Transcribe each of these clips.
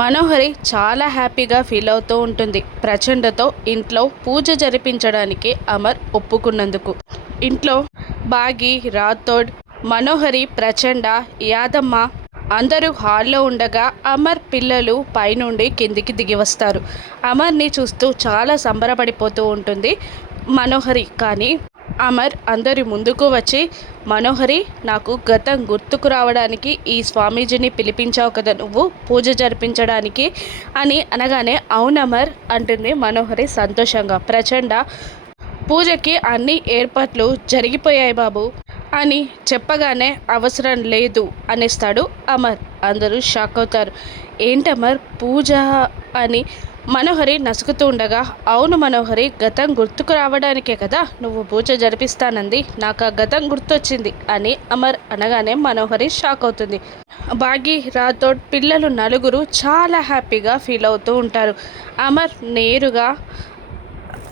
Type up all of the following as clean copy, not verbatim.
మనోహరి చాలా హ్యాపీగా ఫీల్ అవుతూ ఉంటుంది. ప్రచండతో ఇంట్లో పూజ జరిపించడానికి అమర్ ఒప్పుకున్నందుకు. ఇంట్లో బాగి, రాథోడ్, మనోహరి, ప్రచండ, యాదమ్మ అందరూ హాల్లో ఉండగా అమర్ పిల్లలు పైనుండి కిందికి దిగి వస్తారు. అమర్ని చూస్తూ చాలా సంబరపడిపోతూ ఉంటుంది మనోహరి. కానీ అమర్ అందరి ముందుకు వచ్చి, మనోహరి, నాకు గతం గుర్తుకు రావడానికి ఈ స్వామీజీని పిలిపించావు కదా నువ్వు పూజ జరిపించడానికి అని అనగానే, అవునమర్ అంటుంది మనోహరి సంతోషంగా. ప్రచండ, పూజకి అన్ని ఏర్పాట్లు జరిగిపోయాయి బాబు అని చెప్పగానే, అవసరం లేదు అనేస్తాడు అమర్. అందరూ షాక్ అవుతారు. ఏంటమర్ పూజ అని మనోహరి నసుకుతూ ఉండగా, అవును మనోహరి, గతం గుర్తుకు రావడానికే కదా నువ్వు పూజ జరిపిస్తానంది, నాకు ఆ గతం గుర్తొచ్చింది అని అమర్ అనగానే మనోహరి షాక్ అవుతుంది. బాగి, రాథోడ్ పిల్లలు నలుగురు చాలా హ్యాపీగా ఫీల్ అవుతూ ఉంటారు. అమర్ నేరుగా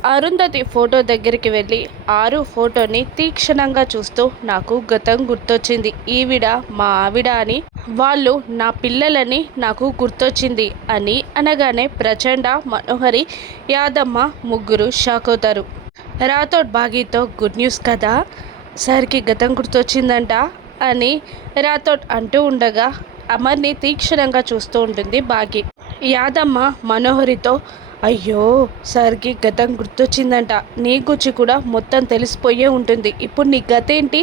అరుంధతి ఫోటో దగ్గరికి వెళ్ళి ఆరు ఫోటోని తీక్షణంగా చూస్తూ, నాకు గతం గుర్తొచ్చింది, ఈవిడ మా ఆవిడ అని, వాళ్ళు నా పిల్లలని నాకు గుర్తొచ్చింది అని అనగానే ప్రచండ, మనోహరి, యాదమ్మ ముగ్గురు షాక్ అవుతారు. రాథోడ్ బాగీతో, గుడ్ న్యూస్ కదా, సార్కి గతం గుర్తొచ్చిందంట అని రాథోడ్ అంటూ ఉండగా అమర్ని తీక్షణంగా చూస్తూ ఉంటుంది బాగి. యాదమ్మ మనోహరితో, అయ్యో సార్కి గతం గుర్తొచ్చిందంట, నీ గురించి కూడా మొత్తం తెలిసిపోయే ఉంటుంది, ఇప్పుడు నీ గతేంటి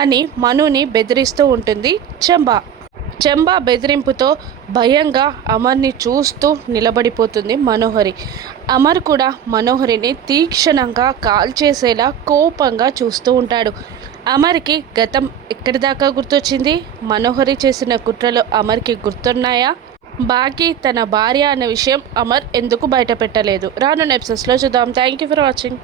అని మనుని బెదిరిస్తూ ఉంటుంది చెంబా. చెంబా బెదిరింపుతో భయంగా అమర్ని చూస్తూ నిలబడిపోతుంది మనోహరి. అమర్ కూడా మనోహరిని తీక్షణంగా కాల్చేసేలా కోపంగా చూస్తూ ఉంటాడు. అమర్కి గతం ఎక్కడి దాకా గుర్తొచ్చింది? మనోహరి చేసిన కుట్రలు అమర్కి గుర్తున్నాయా? బాకీ తన భార్య అనే విషయం అమర్ ఎందుకు బయట పెట్టలేదు? రానున్న ఎపిసోడ్స్లో చూద్దాం. Thank you for watching.